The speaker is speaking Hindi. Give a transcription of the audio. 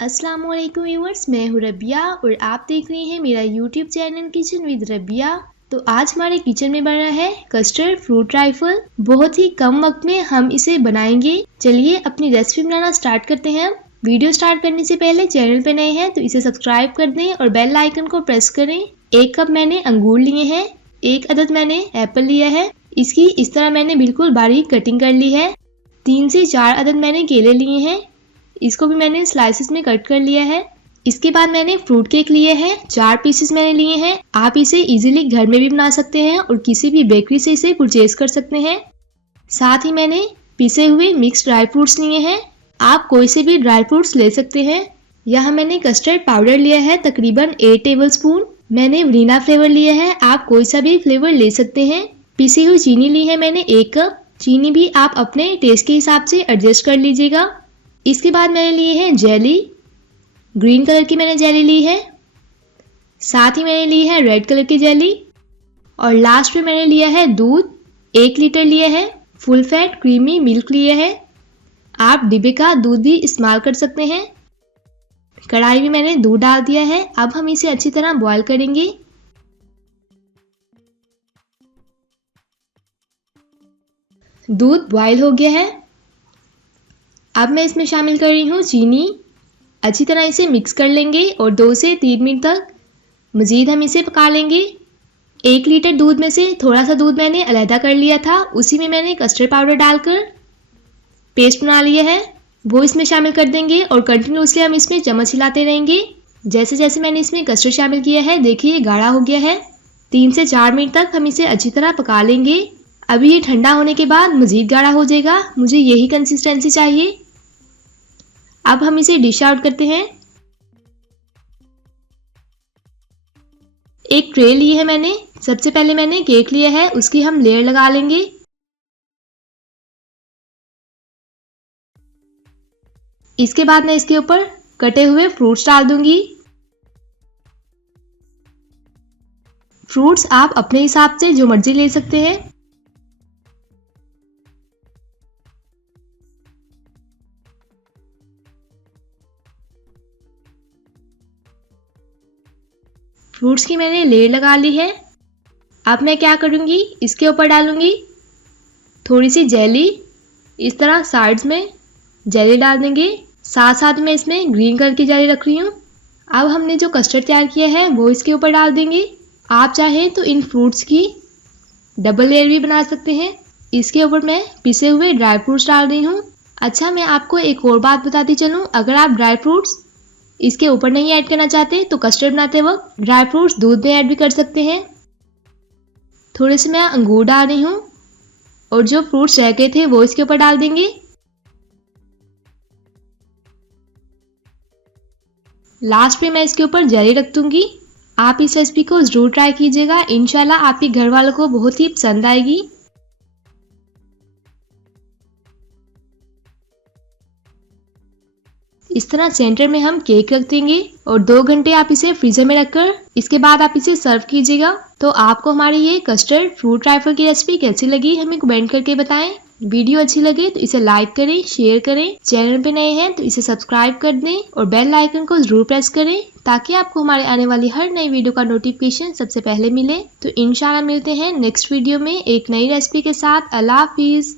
अस्सलाम वालेकुम व्यूअर्स, मैं हूँ रबिया और आप देख रहे हैं मेरा YouTube channel kitchen with Rabia. तो आज हमारे किचन में बन रहा है कस्टर्ड फ्रूट राइफल। बहुत ही कम वक्त में हम इसे बनाएंगे। चलिए अपनी रेसिपी बनाना स्टार्ट करते हैं। वीडियो स्टार्ट करने से पहले चैनल पे नए हैं तो इसे सब्सक्राइब कर दें और बेल आइकन को प्रेस करें। 1 कप मैंने अंगूर लिए हैं, 1 अदद मैंने एप्पल लिया है, इसकी इस तरह मैंने बिल्कुल बारीक कटिंग कर ली है। 3 से 4 अदद मैंने केले लिए हैं, इसको भी मैंने स्लाइसेस में कट कर लिया है। इसके बाद मैंने फ्रूट केक लिए हैं, 4 पीसेस मैंने लिए हैं। आप इसे इजीली घर में भी बना सकते हैं और किसी भी बेकरी से इसे परचेज कर सकते हैं। साथ ही मैंने पिसे हुए मिक्स ड्राई फ्रूट्स लिए हैं, आप कोई से भी ड्राई फ्रूट्स ले सकते हैं। यहाँ मैंने कस्टर्ड पाउडर लिया है तकरीबन 8 टेबलस्पून। मैंने वनीला फ्लेवर लिया है, आप कोई सा भी फ्लेवर ले सकते हैं। पिसी हुई चीनी ली है मैंने 1 कप, चीनी भी आप अपने टेस्ट के हिसाब से एडजस्ट कर लीजिएगा। इसके बाद मैंने लिए हैं जेली, ग्रीन कलर की मैंने जेली ली है, साथ ही मैंने ली है रेड कलर की जेली और लास्ट में मैंने लिया है दूध, 1 लीटर लिया है। फुल फैट क्रीमी मिल्क लिया है, आप डिब्बे का दूध भी इस्तेमाल कर सकते हैं। कढ़ाई में मैंने दूध डाल दिया है, अब हम इसे अच्छी तरह बॉईल करेंगे। दूध बॉईल हो गया है, अब मैं इसमें शामिल कर रही हूँ चीनी। अच्छी तरह इसे मिक्स कर लेंगे और 2 से 3 मिनट तक मज़ीद हम इसे पका लेंगे। 1 लीटर दूध में से थोड़ा सा दूध मैंने अलहदा कर लिया था, उसी में मैंने कस्टर्ड पाउडर डालकर पेस्ट बना लिया है, वो इसमें शामिल कर देंगे और कंटिन्यूसली हम इसमें चम्मच हिलाते रहेंगे। जैसे जैसे मैंने इसमें कस्टर्ड शामिल किया है, देखिए गाढ़ा हो गया है। 3 से 4 मिनट तक हम इसे अच्छी तरह पका लेंगे। अभी ये ठंडा होने के बाद मज़ीद गाढ़ा हो जाएगा, मुझे यही कंसिस्टेंसी चाहिए। अब हम इसे डिश आउट करते हैं। एक ट्रे ली है मैंने, सबसे पहले मैंने केक लिया है, उसकी हम लेयर लगा लेंगे। इसके बाद मैं इसके ऊपर कटे हुए फ्रूट्स डाल दूंगी। फ्रूट्स आप अपने हिसाब से जो मर्जी ले सकते हैं। फ्रूट्स की मैंने लेयर लगा ली है। अब मैं क्या करूँगी, इसके ऊपर डालूंगी थोड़ी सी जेली, इस तरह साइड्स में जेली डाल देंगे। साथ साथ में इसमें ग्रीन कलर की जेली रख रही हूँ। अब हमने जो कस्टर्ड तैयार किया है वो इसके ऊपर डाल देंगे। आप चाहें तो इन फ्रूट्स की डबल लेयर भी बना सकते हैं। इसके ऊपर मैं पिसे हुए ड्राई फ्रूट्स डाल रही हूँ। अच्छा, मैं आपको एक और बात बताती चलूँ, अगर आप ड्राई फ्रूट्स इसके ऊपर नहीं ऐड करना चाहते तो कस्टर्ड बनाते वक्त ड्राई फ्रूट्स दूध में ऐड भी कर सकते हैं। थोड़े से मैं अंगूर डाल रही हूँ और जो फ्रूट्स रह गए थे वो इसके ऊपर डाल देंगे। लास्ट में मैं इसके ऊपर जेली रख दूंगी। आप इस रेसिपी को जरूर ट्राई कीजिएगा, इंशाल्लाह आपके घर वालों को बहुत ही पसंद आएगी। इस तरह सेंटर में हम केक रख देंगे और 2 घंटे आप इसे फ्रीजर में रखकर इसके बाद आप इसे सर्व कीजिएगा। तो आपको हमारी ये कस्टर्ड फ्रूट राइफल की रेसिपी कैसी लगी हमें कमेंट करके बताएं। वीडियो अच्छी लगे तो इसे लाइक करें, शेयर करें। चैनल पे नए हैं तो इसे सब्सक्राइब कर दें और बेल आइकन को जरूर प्रेस करें ताकि आपको हमारे आने वाली हर नई वीडियो का नोटिफिकेशन सबसे पहले मिले। तो इंशाल्लाह मिलते हैं नेक्स्ट वीडियो में एक नई रेसिपी के साथ। अल्लाह हाफिज।